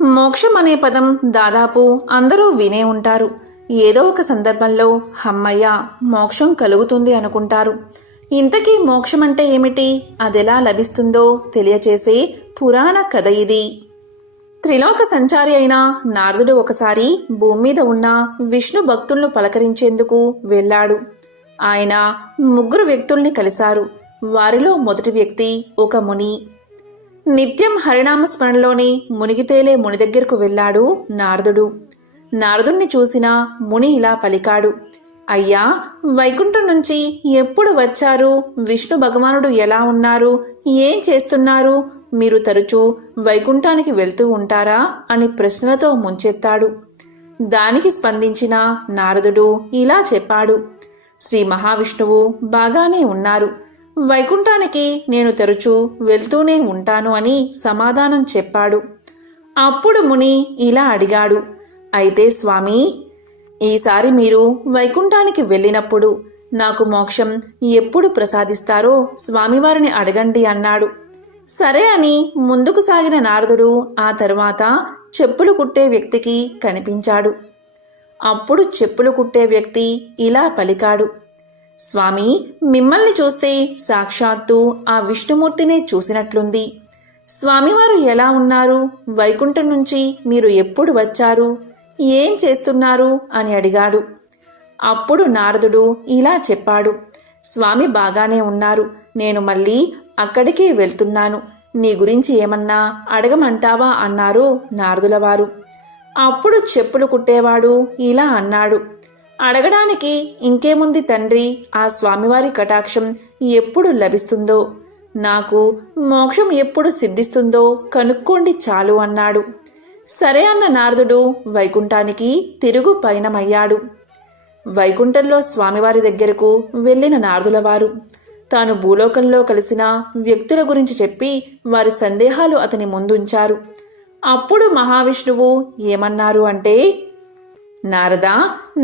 మోక్షం అనే పదం దాదాపు అందరూ వినే ఉంటారు. ఏదో ఒక సందర్భంలో హమ్మయ్య మోక్షం కలుగుతుంది అనుకుంటారు. ఇంతకీ మోక్షం అంటే ఏమిటి, అదెలా లభిస్తుందో తెలియచేసే పురాణ కథ ఇది. త్రిలోక సంచారి అయిన నారదుడు ఒకసారి భూమి మీద ఉన్న విష్ణు భక్తులను పలకరించేందుకు వెళ్ళాడు. ఆయన 3 వ్యక్తుల్ని కలిశారు. వారిలో మొదటి వ్యక్తి ఒక ముని. నిత్యం హరినామ స్మరణలోని మునిగితేలే ముని దగ్గరకు వెళ్ళాడు నారదుడు. నారదుణ్ణి చూసిన ముని ఇలా పలికాడు. అయ్యా, వైకుంఠం నుంచి ఎప్పుడు వచ్చారు? విష్ణు భగవానుడు ఎలా ఉన్నారు? ఏం చేస్తున్నారు? మీరు తరచూ వైకుంఠానికి వెళ్తూ ఉంటారా అని ప్రశ్నలతో ముంచెత్తాడు. దానికి స్పందించిన నారదుడు ఇలా చెప్పాడు. శ్రీ మహావిష్ణువు బాగానే ఉన్నారు. వైకుంఠానికి నేను తరచూ వెళ్తూనే ఉంటాను అని సమాధానం చెప్పాడు. అప్పుడు ముని ఇలా అడిగాడు. అయితే స్వామి, ఈసారి మీరు వైకుంఠానికి వెళ్ళినప్పుడు నాకు మోక్షం ఎప్పుడు ప్రసాదిస్తారో స్వామివారిని అడగండి అన్నాడు. సరే అని ముందుకు సాగిన నారదుడు ఆ తరువాత చెప్పులు కుట్టే వ్యక్తికి కనిపించాడు. అప్పుడు చెప్పులు కుట్టే వ్యక్తి ఇలా పలికాడు. స్వామి, మిమ్మల్ని చూస్తే సాక్షాత్తు ఆ విష్ణుమూర్తినే చూసినట్లుంది. స్వామివారు ఎలా ఉన్నారు? వైకుంఠం నుంచి మీరు ఎప్పుడు వచ్చారు? ఏం చేస్తున్నారు అని అడిగాడు. అప్పుడు నారదుడు ఇలా చెప్పాడు. స్వామి బాగానే ఉన్నారు. నేను మళ్ళీ అక్కడికే వెళ్తున్నాను. నీ గురించి ఏమన్నా అడగమంటావా అన్నారు నారదులవారు. అప్పుడు చెప్పులు కుట్టేవాడు ఇలా అన్నాడు. అడగడానికి ఇంకేముంది తండ్రి, ఆ స్వామివారి కటాక్షం ఎప్పుడు లభిస్తుందో, నాకు మోక్షం ఎప్పుడు సిద్ధిస్తుందో కనుక్కోండి చాలు అన్నాడు. సరే అన్న నారదుడు వైకుంఠానికి తిరుగు పయనమయ్యాడు. వైకుంఠంలో స్వామివారి దగ్గరకు వెళ్ళిన నారదులవారు తాను భూలోకంలో కలిసిన వ్యక్తుల గురించి చెప్పి వారి సందేహాలు అతని ముందుంచారు. అప్పుడు మహావిష్ణువు ఏమన్నారు అంటే, నారదా,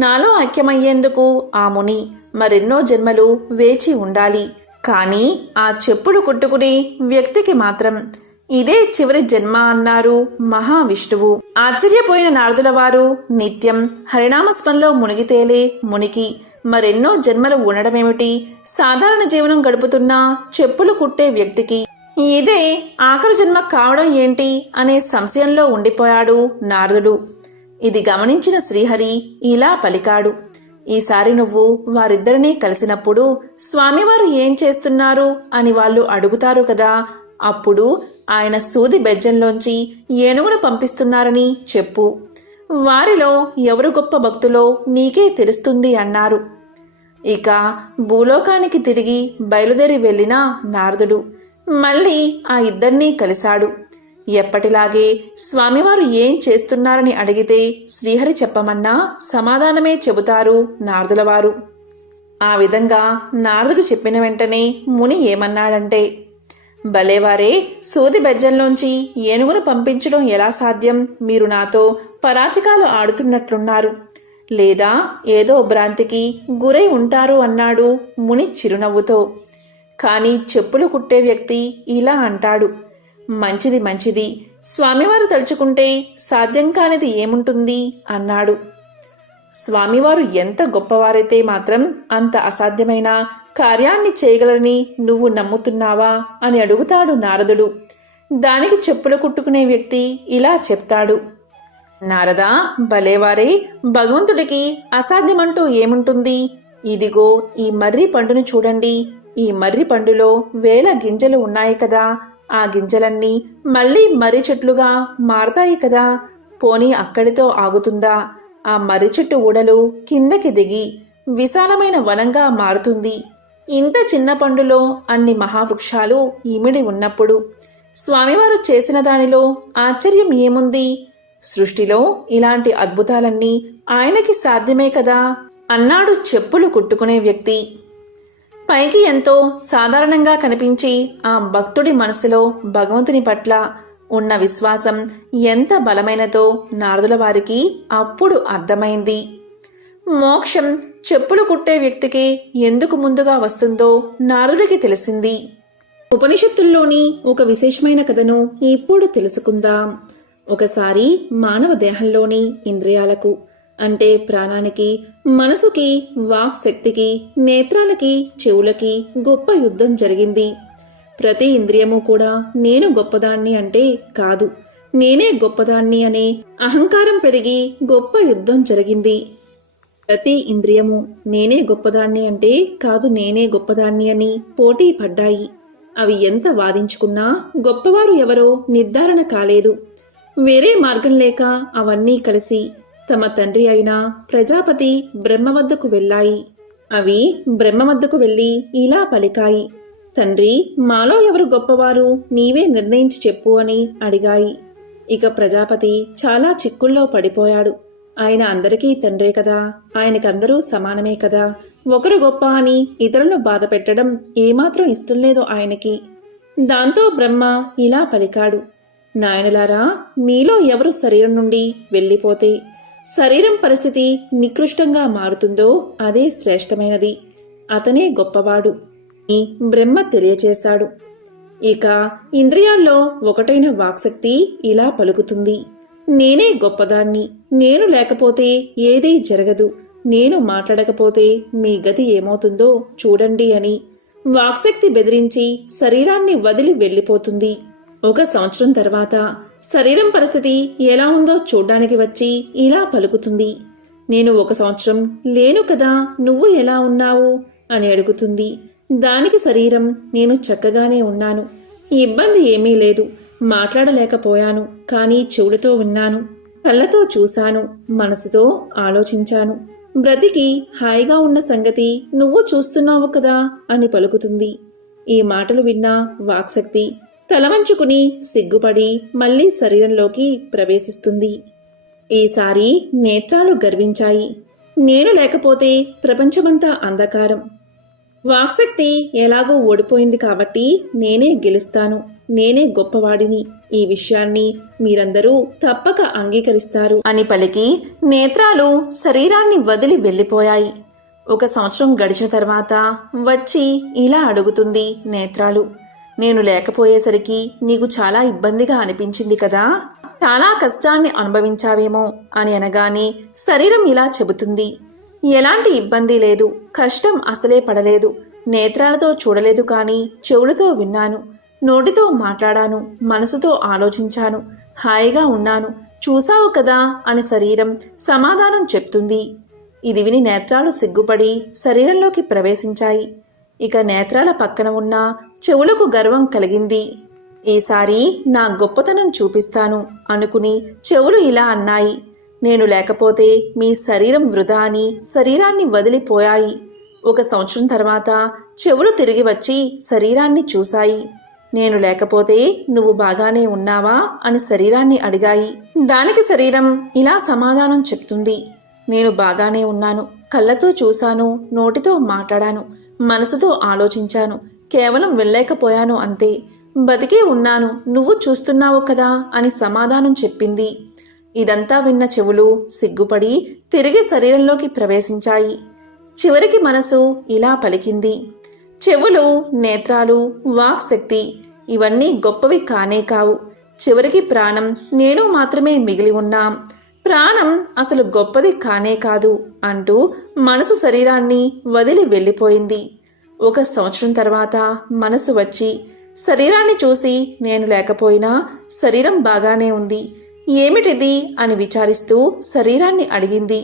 నాలో ఐక్యమయ్యేందుకు ఆ ముని మరెన్నో జన్మలు వేచి ఉండాలి. కానీ ఆ చెప్పులు కుట్టుకుని వ్యక్తికి మాత్రం ఇదే చివరి జన్మ అన్నారు మహావిష్ణువు. ఆశ్చర్యపోయిన నారదులవారు నిత్యం హరినామస్మరణలో మునిగితేలే మునికి మరెన్నో జన్మలు ఉండడమేమిటి? సాధారణ జీవనం గడుపుతున్న చెప్పులు కుట్టే వ్యక్తికి ఇదే ఆఖరి జన్మ కావడం ఏంటి అనే సంశయంలో ఉండిపోయాడు నారదుడు. ఇది గమనించిన శ్రీహరి ఇలా పలికాడు. ఈసారి నువ్వు వారిద్దరినీ కలిసినప్పుడు స్వామివారు ఏం చేస్తున్నారు అని వాళ్ళు అడుగుతారు కదా, అప్పుడు ఆయన సూది బెజ్జంలోంచి ఏనుగును పంపిస్తున్నారని చెప్పు. వారిలో ఎవరు గొప్ప భక్తులో నీకే తెలుస్తుంది అన్నారు. ఇక భూలోకానికి తిరిగి బయలుదేరి వెళ్ళిన నారదుడు మళ్ళీ ఆ ఇద్దరినీ కలిశాడు. ఎప్పటిలాగే స్వామివారు ఏం చేస్తున్నారని అడిగితే శ్రీహరి చెప్పమన్నా సమాధానమే చెబుతారు నారదులవారు. ఆ విధంగా నారదుడు చెప్పిన వెంటనే ముని ఏమన్నాడంటే, భలేవారే, సూది బెజ్జంలోంచి ఏనుగును పంపించడం ఎలా సాధ్యం? మీరు నాతో పరాచికాలు ఆడుతున్నట్లున్నారు. లేదా ఏదో భ్రాంతికి గురై ఉంటారు అన్నాడు ముని చిరునవ్వుతో. కాని చెప్పులు కుట్టే వ్యక్తి ఇలా అంటాడు, మంచిది మంచిది, స్వామివారు తలుచుకుంటే సాధ్యం కానిది ఏముంటుంది అన్నాడు. స్వామివారు ఎంత గొప్పవారైతే మాత్రం అంత అసాధ్యమైన కార్యాన్ని చేయగలరని నువ్వు నమ్ముతున్నావా అని అడుగుతాడు నారదుడు. దానికి చెప్పులు కుట్టుకునే వ్యక్తి ఇలా చెప్తాడు, నారదా, భలేవారే, భగవంతుడికి అసాధ్యమంటూ ఏముంటుంది? ఇదిగో ఈ మర్రి పండును చూడండి. ఈ మర్రి పండులో వేల గింజలు ఉన్నాయి కదా. ఆ గింజలన్నీ మళ్ళీ మర్రి చెట్లుగా మారతాయి కదా. పోనీ అక్కడితో ఆగుతుందా? ఆ మర్రి చెట్టు ఊడలు కిందకి దిగి విశాలమైన వనంగా మారుతుంది. ఇంత చిన్న పండులో అన్ని మహావృక్షాలు ఇమిడి ఉన్నప్పుడు స్వామివారు చేసిన దానిలో ఆశ్చర్యం ఏముంది? సృష్టిలో ఇలాంటి అద్భుతాలన్నీ ఆయనకి సాధ్యమే కదా అన్నాడు చెప్పులు కుట్టుకునే వ్యక్తి. పైకి ఎంతో సాధారణంగా కనిపించి ఆ భక్తుడి మనసులో భగవంతుని పట్ల ఉన్న విశ్వాసం ఎంత బలమైనదో నారదుల వారికి అప్పుడు అర్థమైంది. మోక్షం చెప్పులు కుట్టే వ్యక్తికి ఎందుకు ముందుగా వస్తుందో నారదుడికి తెలిసింది. ఉపనిషత్తుల్లోని ఒక విశేషమైన కథను ఇప్పుడు తెలుసుకుందాం. ఒకసారి మానవ దేహంలోని ఇంద్రియాలకు అంటే ప్రాణానికి, మనసుకి, వాక్ శక్తికి, నేత్రాలకి, చెవులకి గొప్ప యుద్ధం జరిగింది. ప్రతి ఇంద్రియము కూడా నేను గొప్పదాన్ని అంటే కాదు, నేనే గొప్పదాన్ని అనే అహంకారం పెరిగి గొప్ప యుద్ధం జరిగింది. ప్రతి ఇంద్రియము నేనే గొప్పదాన్ని అంటే కాదు, నేనే గొప్పదాన్ని అని పోటీ పడ్డాయి. అవి ఎంత వాదించుకున్నా గొప్పవారు ఎవరో నిర్ధారణ కాలేదు. వేరే మార్గం లేక అవన్నీ కలిసి తమ తండ్రి అయిన ప్రజాపతి బ్రహ్మ వద్దకు వెళ్ళాయి. అవి బ్రహ్మ వద్దకు వెళ్ళి ఇలా పలికాయి, తండ్రి, మాలో ఎవరు గొప్పవారు నీవే నిర్ణయించి చెప్పు అని అడిగాయి. ఇక ప్రజాపతి చాలా చిక్కుల్లో పడిపోయాడు. ఆయన అందరికీ తండ్రే కదా, ఆయనకందరూ సమానమే కదా, ఒకరు గొప్ప అని ఇతరులను బాధ పెట్టడం ఏమాత్రం ఇష్టం లేదు ఆయనకి. దాంతో బ్రహ్మ ఇలా పలికాడు, నాయనలారా, మీలో ఎవరు శరీరం నుండి వెళ్ళిపోతే శరీరం పరిస్థితి నికృష్టంగా మారుతుందో అదే శ్రేష్టమైనది, అతనే గొప్పవాడు అని బ్రహ్మ తెలియచేశాడు. ఇక ఇంద్రియాల్లో ఒకటైన వాక్శక్తి ఇలా పలుకుతుంది, నేనే గొప్పదాన్ని, నేను లేకపోతే ఏదీ జరగదు, నేను మాట్లాడకపోతే మీ గతి ఏమవుతుందో చూడండి అని వాక్శక్తి బెదిరించి శరీరాన్ని వదిలి వెళ్ళిపోతుంది. 1 సంవత్సరం తర్వాత శరీరం పరిస్థితి ఎలా ఉందో చూడ్డానికి వచ్చి ఇలా పలుకుతుంది, నేను 1 సంవత్సరం లేను కదా, నువ్వు ఎలా ఉన్నావు అని అడుగుతుంది. దానికి శరీరం, నేను చక్కగానే ఉన్నాను, ఇబ్బంది ఏమీ లేదు, మాట్లాడలేకపోయాను, కానీ చెవులతో విన్నాను, కళ్ళతో చూశాను, మనసుతో ఆలోచించాను, బ్రతికి హాయిగా ఉన్న సంగతి నువ్వు చూస్తున్నావు కదా అని పలుకుతుంది. ఈ మాటలు విన్న వాక్శక్తి తలవంచుకుని సిగ్గుపడి మళ్లీ శరీరంలోకి ప్రవేశిస్తుంది. ఈసారి నేత్రాలు గర్వించాయి, నేను లేకపోతే ప్రపంచమంతా అంధకారం, వాక్శక్తి ఎలాగో ఓడిపోయింది కాబట్టి నేనే గెలుస్తాను, నేనే గొప్పవాడిని, ఈ విషయాన్ని మీరందరూ తప్పక అంగీకరిస్తారు అని పలికి నేత్రాలు శరీరాన్ని వదిలి వెళ్ళిపోయాయి. 1 సంవత్సరం గడిచిన తర్వాత వచ్చి ఇలా అడుగుతుంది నేత్రాలు, నేను లేకపోయేసరికి నీకు చాలా ఇబ్బందిగా అనిపించింది కదా, చాలా కష్టాన్ని అనుభవించావేమో అని అనగానే శరీరం ఇలా చెబుతుంది, ఎలాంటి ఇబ్బంది లేదు, కష్టం అసలే పడలేదు, నేత్రాలతో చూడలేదు కానీ చెవులతో విన్నాను, నోటితో మాట్లాడాను, మనసుతో ఆలోచించాను, హాయిగా ఉన్నాను, చూశావు కదా అని శరీరం సమాధానం చెప్తుంది. ఇది విని నేత్రాలు సిగ్గుపడి శరీరంలోకి ప్రవేశించాయి. ఇక నేత్రాల పక్కన ఉన్న చెవులకు గర్వం కలిగింది. ఈసారి నా గొప్పతనం చూపిస్తాను అనుకుని చెవులు ఇలా అన్నాయి, నేను లేకపోతే మీ శరీరం వృధా అని శరీరాన్ని వదిలిపోయాయి. 1 సంవత్సరం తర్వాత చెవులు తిరిగి వచ్చి శరీరాన్ని చూశాయి. నేను లేకపోతే నువ్వు బాగానే ఉన్నావా అని శరీరాన్ని అడిగాయి. దానికి శరీరం ఇలా సమాధానం చెప్తుంది, నేను బాగానే ఉన్నాను. కళ్ళతో చూశాను, నోటితో మాట్లాడాను, మనసుతో ఆలోచించాను. కేవలం వెళ్ళలేకపోయాను అంతే. బతికే ఉన్నాను, నువ్వు చూస్తున్నావు కదా అని సమాధానం చెప్పింది. ఇదంతా విన్న చెవులు సిగ్గుపడి తిరిగి శరీరంలోకి ప్రవేశించాయి. చివరికి మనసు ఇలా పలికింది. చెవులు, నేత్రాలు, వాక్శక్తి ఇవన్నీ గొప్పవి కానే కావు. చివరికి ప్రాణం, నేను మాత్రమే మిగిలి ఉన్నాం. ప్రాణం అసలు గొప్పది కానే కాదు అంటూ మనసు శరీరాన్ని వదిలి వెళ్ళిపోయింది. 1 సంవత్సరం తర్వాత మనసు వచ్చి శరీరాన్ని చూసి, నేను లేకపోయినా శరీరం బాగానే ఉంది, ఏమిటిది అని విచారిస్తూ శరీరాన్ని అడిగింది.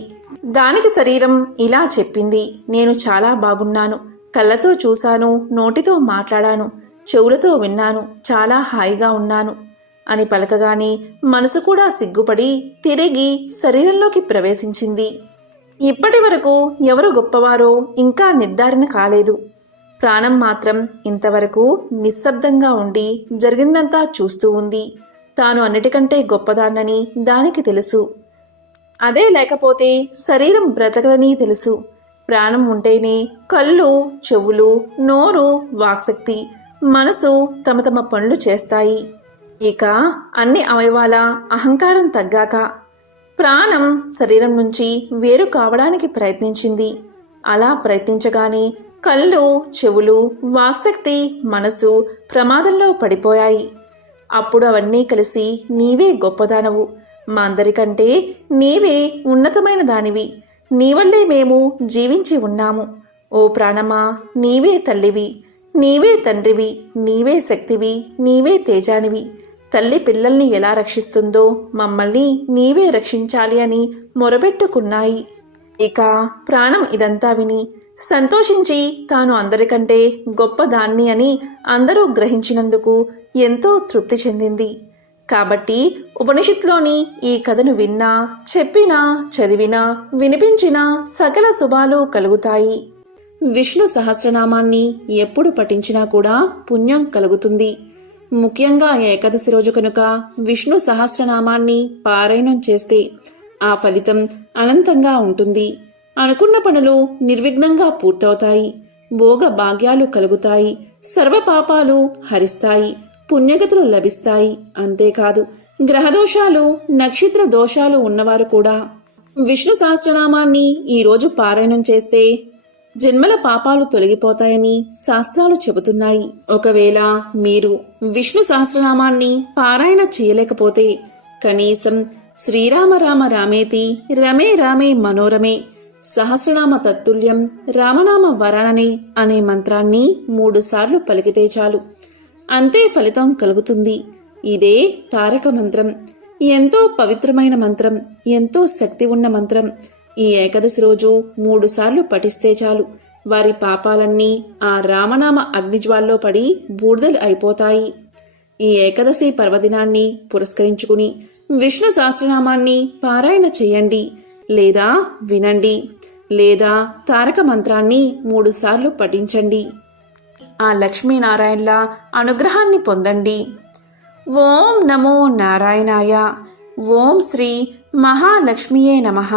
దానికి శరీరం ఇలా చెప్పింది. నేను చాలా బాగున్నాను. కళ్ళతో చూశాను, నోటితో మాట్లాడాను, చెవులతో విన్నాను, చాలా హాయిగా ఉన్నాను అని పలకగానే మనసు కూడా సిగ్గుపడి తిరిగి శరీరంలోకి ప్రవేశించింది. ఇప్పటి వరకు ఎవరు గొప్పవారో ఇంకా నిర్ధారణ కాలేదు. ప్రాణం మాత్రం ఇంతవరకు నిశ్శబ్దంగా ఉండి జరిగిందంతా చూస్తూ ఉంది. తాను అన్నిటికంటే గొప్పదాన్నని దానికి తెలుసు. అదే లేకపోతే శరీరం బ్రతకదని తెలుసు. ప్రాణం ఉంటేనే కళ్ళు, చెవులు, నోరు, వాక్శక్తి, మనసు తమ తమ పనులు చేస్తాయి. ఇక అన్ని అవయవాల అహంకారం తగ్గాక ప్రాణం శరీరం నుంచి వేరు కావడానికి ప్రయత్నించింది. అలా ప్రయత్నించగానే కళ్ళు, చెవులు, వాక్శక్తి, మనసు ప్రమాదంలో పడిపోయాయి. అప్పుడు అవన్నీ కలిసి నీవే గొప్పదానవు, మా అందరికంటే నీవే ఉన్నతమైన దానివి, నీవల్లే మేము జీవించి ఉన్నాము. ఓ ప్రాణమా, నీవే తల్లివి, నీవే తండ్రివి, నీవే శక్తివి, నీవే తేజానివి. తల్లి పిల్లల్ని ఎలా రక్షిస్తుందో మమ్మల్ని నీవే రక్షించాలి అని మొరబెట్టుకున్నాయి. ఇక ప్రాణం ఇదంతా విని సంతోషించి తాను అందరికంటే గొప్పదాన్ని అని అందరూ గ్రహించినందుకు ఎంతో తృప్తి చెందింది. కాబట్టి ఉపనిషత్తులోని ఈ కథను విన్నా, చెప్పినా, చదివినా, వినిపించినా సకల శుభాలు కలుగుతాయి. విష్ణు సహస్రనామాన్ని ఎప్పుడు పఠించినా కూడా పుణ్యం కలుగుతుంది. ముఖ్యంగా ఏకాదశి రోజు కనుక విష్ణు సహస్రనామాన్ని పారాయణం చేస్తే ఆ ఫలితం అనంతంగా ఉంటుంది. అనుకున్న పనులు నిర్విఘ్నంగా పూర్తవుతాయి. భోగ భాగ్యాలు కలుగుతాయి. సర్వ పాపాలు హరిస్తాయి. పుణ్యగతులు లభిస్తాయి. అంతేకాదు, గ్రహదోషాలు, నక్షత్ర దోషాలు ఉన్నవారు కూడా విష్ణు సహస్రనామాన్ని ఈరోజు పారాయణం చేస్తే జన్మల పాపాలు తొలగిపోతాయని శాస్త్రాలు చెబుతున్నాయి. ఒకవేళ మీరు విష్ణు సహస్రనామాన్ని పారాయణ చేయలేకపోతే కనీసం శ్రీరామ రామ రామేతి రమే రామే మనోరమే సహస్రనామ తత్తుల్యం రామనామ వరాననే అనే మంత్రాన్ని 3 సార్లు పలికితే చాలు, అంతే ఫలితం కలుగుతుంది. ఇదే తారక మంత్రం. ఎంతో పవిత్రమైన మంత్రం, ఎంతో శక్తి ఉన్న మంత్రం. ఈ ఏకాదశి రోజు 3 సార్లు పఠిస్తే చాలు, వారి పాపాలన్నీ ఆ రామనామ అగ్నిజ్వాల్లో పడి బూడిదలు అయిపోతాయి. ఈ ఏకాదశి పర్వదినాన్ని పురస్కరించుకుని విష్ణు సహస్రనామాన్ని పారాయణ చేయండి, లేదా వినండి, లేదా తారక మంత్రాన్ని 3 సార్లు పఠించండి. ఆ లక్ష్మీనారాయణల అనుగ్రహాన్ని పొందండి. ఓం నమో నారాయణాయ. ఓం శ్రీ మహాలక్ష్మియే నమః.